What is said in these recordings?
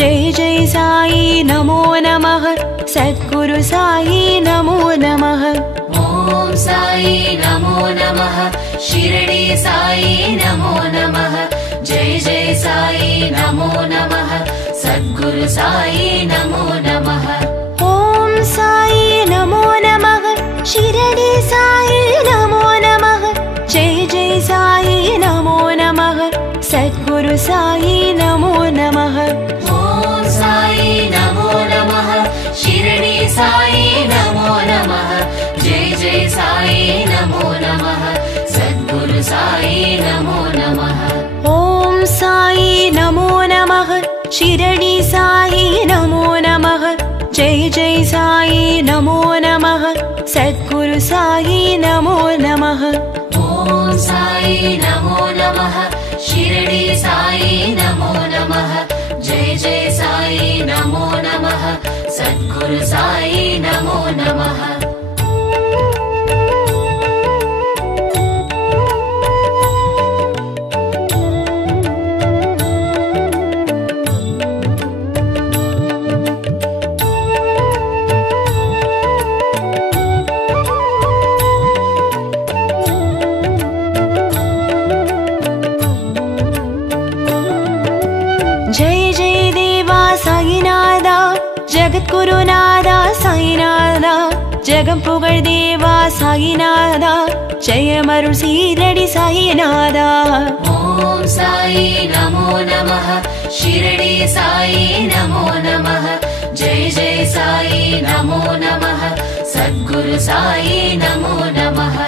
जय जय साई नमो नमः सद्गुरु साई नमो नमः। ओम साई नमो नमः शिरडी साई नमो नमः जय जय साई नमो नमः सद्गुरु साई नमो नमः। ओम साई नमो नमः शिरडी साई नमो नमः जय जय साई नमो नमः सद्गुरु साई नमो नमः। ओम साई नमो नमः शिरडी साई नमो नमः जय जय साई नमो नमः सद्गुरु साई नमो नमः। ओम साई नमो नमः शिरडी साई नमो नमः जय जय साई नमो नमः सद्गुरु साई नमो नमः। ओम साई नमो नमः शिरडी साई नमो नमः जय जय साई नमो नमः सद्गुरु साई नमो नमः। जय जय देवा साईनादा जगद्गुरुनादा साईनादा जगम पुगळ देवा साईनादा जयमरुळ शिरडी साईनादा। ओम साई नमो नमः शिरडी साई नमो नमः जय जय साई नमो नमः सद्गुरु साई नमो नमः।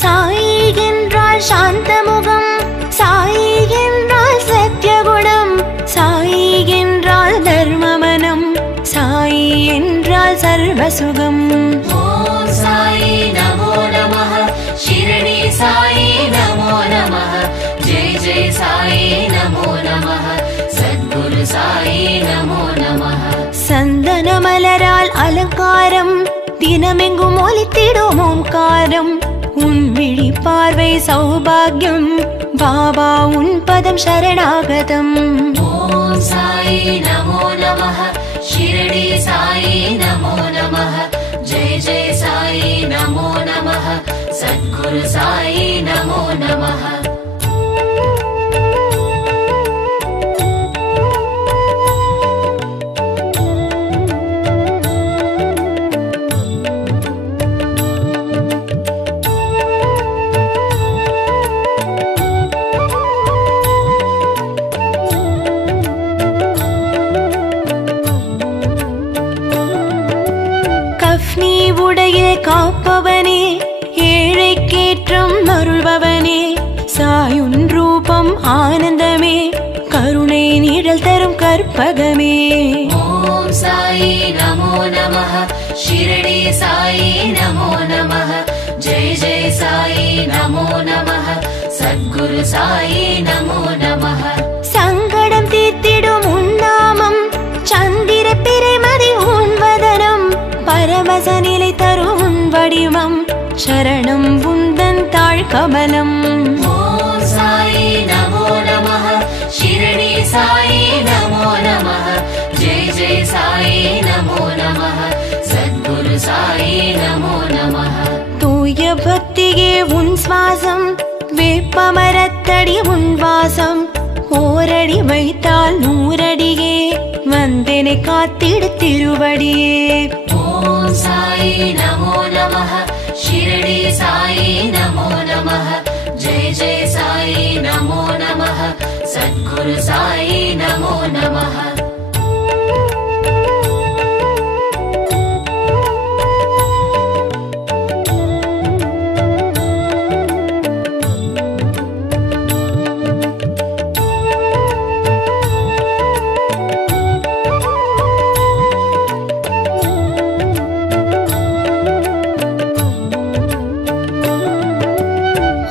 साई என்றால் சாந்தமுகம் சாய் என்றால் சத்யகுணம் சாய் என்றால் தர்மமனம் சாய் என்றால் சர்வசுகம்। ओम साई नमो नमः शिरडी साई नमो नमः जय जय साई नमो नमः सद्गुरु साई नमो नमः। சந்தன மலரால் அலங்காரம் தினமெங்கும் ஒலித்திடும் ஓம்காரம் உன் விழி பார்வை சௌபாகியம் பாபா உன் பதம் சரணாகதம்। ओम साई नमो नमः शिरडी साई नमो नमः जय जय साई नमो नमः सद्गुरु साई नमो नमः। கஃப்னி உடைய காப்பவனே ஏழை கேற்றும் அருள்பவனே சாயுன் ரூபம் ஆனந்தமே கருணை நிழல் தரும் கற்பகமே। ओम साई नमो नमः शिरडी साई नमो नमः जय जय साई नमो नमः सद्गुरु साई नमो नमः। சங்கடம் தீர்த்திடும் உன் நாமம் சந்திர பிறைமதி உன் வதனம் பரவச நிலை தரும் உன் வடிவம் சரணம் உந்தன் தாழ் கமலம்। ओम साई नमो नमः शिरडी साई नमो नमः जय जय साई नमो नमः सद्गुरु साई नमो नमः। தூய பக்தியே உன் சுவாசம் வேப்பமரத்தடி உன் வாசம் ஓரடி வைத்தால் நூறடியே வந்தெனை காத்திடு திருவடியே। ओम साई नमो नमः शिरडी साई नमो नमः जय जय साई नमो नमः सद्गुरु साई नमो नमः।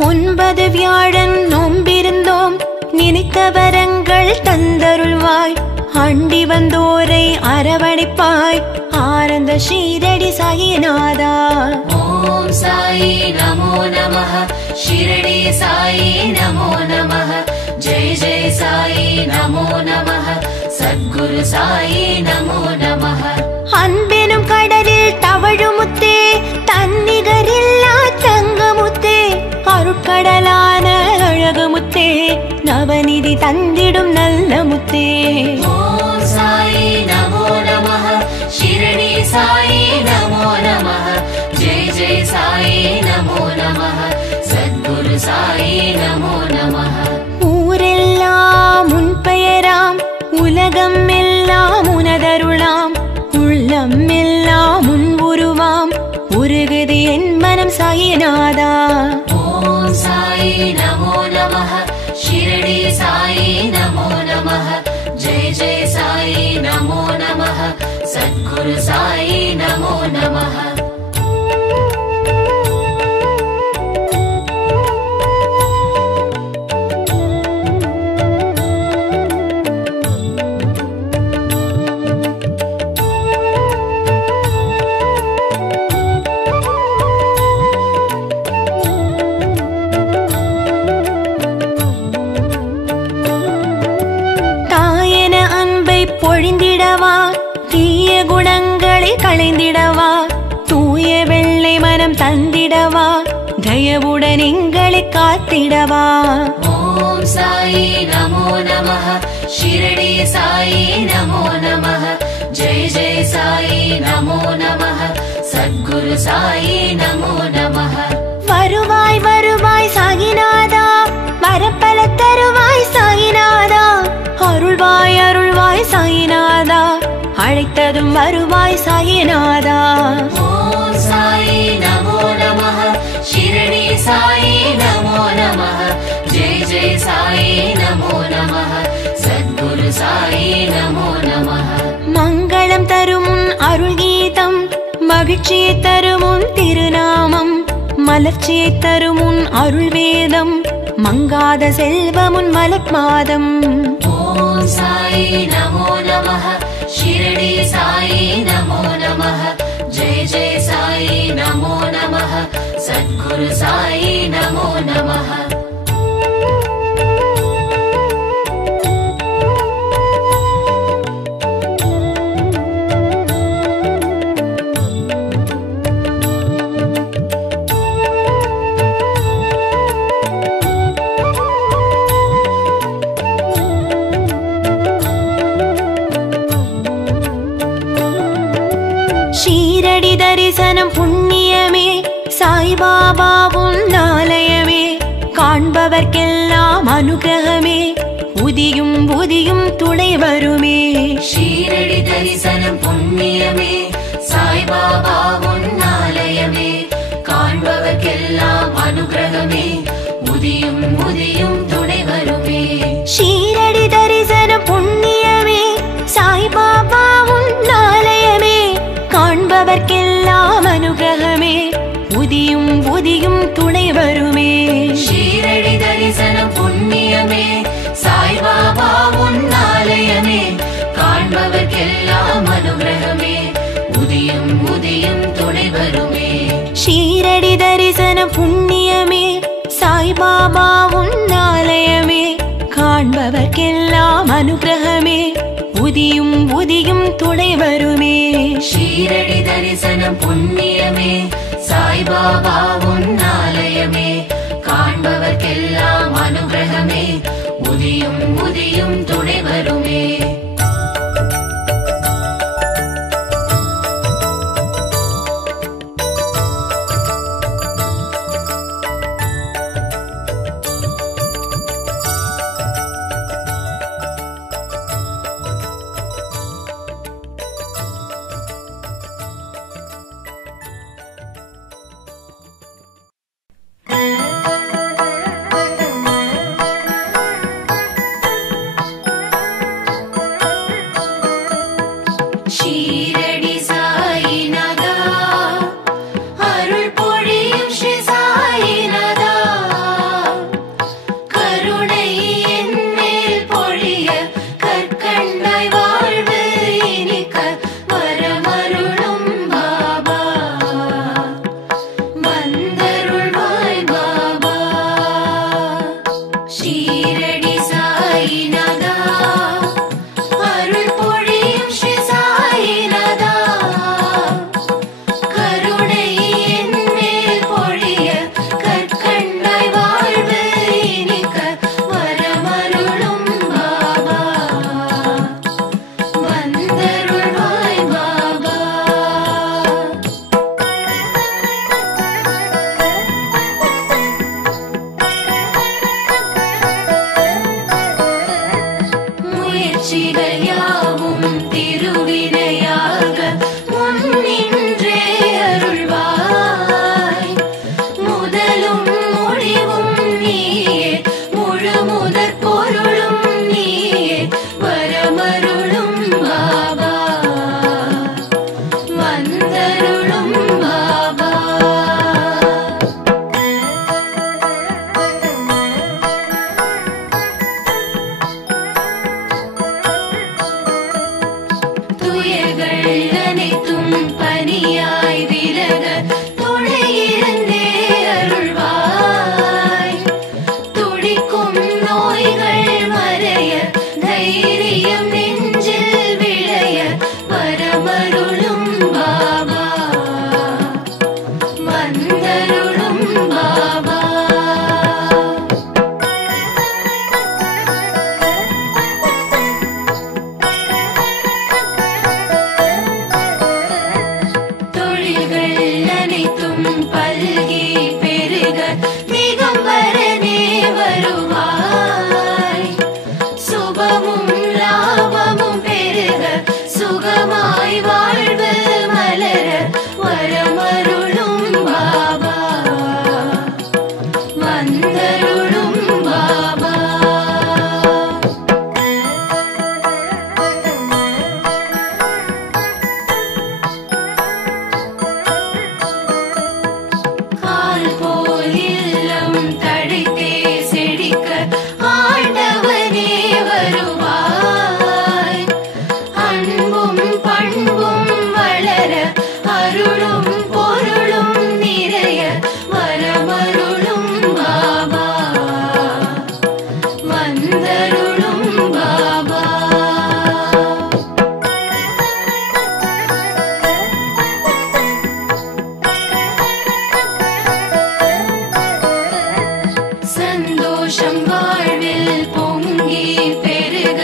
ஒன்பது வியாழன் நோம்பிருந்தோம் நினைத்த வரங்கள் தந்தருள்வாய் அண்டி வந்தோரை அரவணைப்பாய் ஆனந்த ஷீரடி சாயிநாதா। ओम साई नमो नमः शिरडी साई नमो नमः जय जय साई नमो नमः सद्गुरु சத்குரு சாயி நமோ நமः. அன்பெனும் கடலில் தவழுமுத்தே தன்னிகரில்லா தங்கமுத்தே அருட்கடலான அழகுமுத்தே நவநிதி தந்திடும் நல்ல முத்தே. ஓம் சாயி நமோ நமः. ஷிரடி சாயி நமோ நமः. ஜெய் ஜெய் சாயி நமோ நமः. சத்குரு சாயி நமோ நமः. ஊரெல்லாம் உன் பெயராம் உலகம் எல்லாம் உனதருளாம் உள்ளம் எல்லாம் உன் உருவாம் உருகுது என் மனம் சாயிநாதா. ஓம் சாயி நமோ நமः. ஷிரடி சாயி நமோ நமः. ஜெய் ஜெய் சாயி நமோ நமः. சத்குரு சாயி நமோ நமः. பொழிந்திடவா தீய குணங்களை களைந்திடவா தூய வெள்ளை மனம் தந்திடவா தயவுடன் எங்களை காத்திடவா. ஓம் சாயி நமோ நமः. ஷிரடி சாயி நமோ நமः. ஜெய் ஜெய் சாயி நமோ நமः. சத்குரு சாயி நமோ நமः. வருவாய் வருவாய் சாயிநாதா வரப்பல தருவாய் சாயிநாதா அருள்வாய் அருள்வாய் சாயிநாதா அழைத்ததும் வருவாய் சாயிநாதா. ஓம் சாயி நமோ நமः. ஷிரடி சாயி நமோ நமः. ஜெய் ஜெய் சாயி நமோ நமः. சத்குரு சாயி நமோ நமः. மங்களம் தரும் அருள் கீதம் மகிழ்ச்சியை தரும் திருநாமம் மலர்ச்சியை தரும் அருள் வேதம் மங்காத செல்வமுன் மலர்மாதம். ஓம் சாயி நமோ நமः. ஷிரடி சாயி நமோ நமः. ஜெய் ஜெய் சாயி நமோ நமः. சத்குரு சாயி நமோ நமः. ஷீரடி தரிசனம் புண்ணியமே சாய்பாபாவும் ஆலயமே காண்பவர்க்கெல்லாம் அனுகிரகமே உதியும் உதியும் துணை வருமே. ஷீரடி தரிசனம் புண்ணியமே சாய்பாபா உன்னாலயமே காண்பவர்க்கெல்லாம் அனுகிரகமே உதியும் உதியும் துணை வருமே. ஷீரடி தரிசனம் புண்ணியமே சாய்பாபாவும் ஆலயமே காண்பவர்க்கெல்லாம் அனுகிரகமே உதியும் உதியும் துணை வருமே. ஷீரடி தரிசனம் புண்ணியமே சாய்பாபா உன்னாலயமே காண்பவர்க்கெல்லாம் அனுகிரகமே உதியும் உதியும் துணை வருமே. ஷீரடி தரிசனம் புண்ணியமே சாய்பாபாவும் ஆலயமே காண்பவர்க்கெல்லாம் அனுகிரகமே உதியும் உதியும் துணை வருமே. ஷீரடி தரிசனம் புண்ணியமே சாய்பாபா உன்னாலயமே காண்பவர்க்கெல்லாம் அனுகிரகமே உதியும் உதியும் துணை வருமே. ஷீரடி சாயிநாதா அருள் பொழியும் ஸ்ரீ சாயிநாதா கருணை என் மேல் பொழிய கற்கண்டாய் வாழ்வு இனிக்க வரமருளும் பாபா வந்தருள்வாய் பாபா. ஷீரடி சாயிநாதா அருள் அனைத்தும் பனியாய் விலக துணையிருந்தே அருள்வாய். துடிக்கும் நோய்கள் மறைய தைரியம் நெஞ்சில் விளைய வரமருளும் பாபா வந்தருளும் பாபா. பல்கி பெருக திகம்பரனே வருவாய். சுபமும் லாபமும் பெருக சுகமாய் வாழ்வு மலர வரமருளும் பாபா வந்தருளும் பாபா. சந்தோஷம் வாழ்வில் பொங்கி பெருக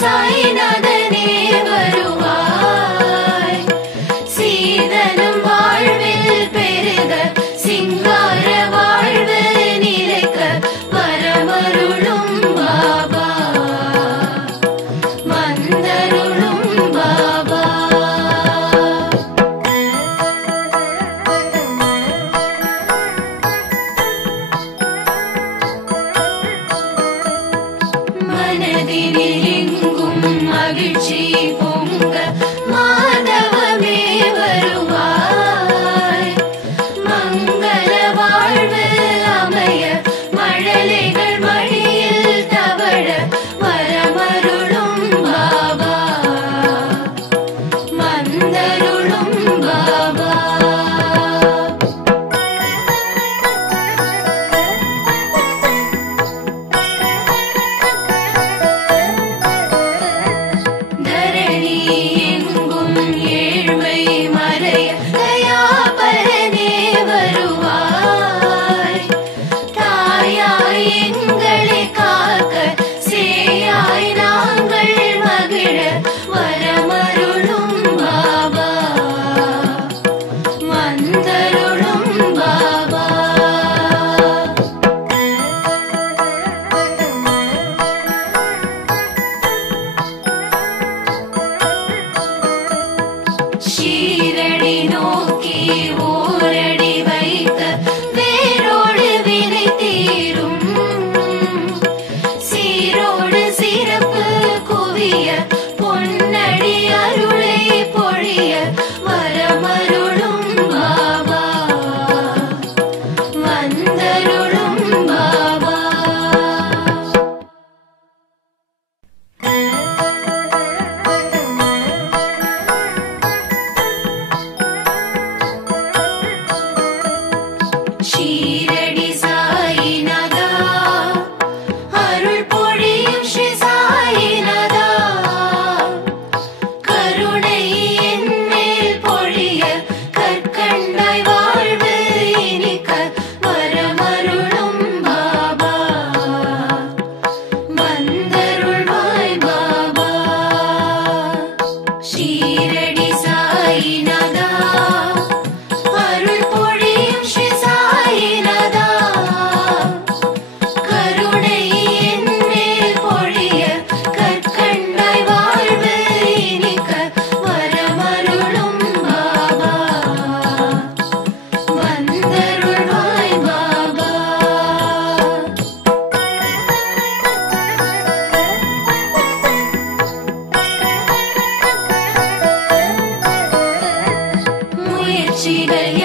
சாய்நாதனே வருவாய். சீதனம் வாழ்வில் பெருக சிங்கார வாழ்வு நிலைக்க வரமருளும் பாபா வந்தருளும் பாபா. மனதினில் எங்கும் மகிழ்ச்சி பொங்க மாதவமே வருவாய். மங்கள வாழ்வு அமைய மழலைகள் மடியில் தவழ வரமருளும் பாபா வந்தருளும் பாபா. எங்கும் ஏழ்மை மறைய தயாபரனே வருவாய். தாயாய் எங்களை காக்க சேயாய் நாங்கள் மகிழ வரமருளும் பாபா வந்தருளும் பாபா. ஷீரடி நோக்கி ஓரடி வைக்க வேரோடு வினை தீரும். சீரோடு சிறப்பு குவிய பொன்னடி அருளை பொழிய வரமருளும் பாபா வந்தருளும் பாபா. ஷீரடி சாயிநாதா அருள் பொழியும் ஸ்ரீ சாயிநாதா. கருணை என் மேல் பொழிய கற்கண்டாய் வாழ்வு இனிக்க வரமருளும் பாபா வந்தருள்வாய் பாபா. ஷீரடி சாயிநாதா அருள் பொழியும் ஸ்ரீ சாயிநாதா. கருணை என் மேல் பொழிய கற்கண்டாய் வாழ்வு இனிக்க வரமருளும் பாபா வந்தருள்வாய் பாபா. முயற்சிகள்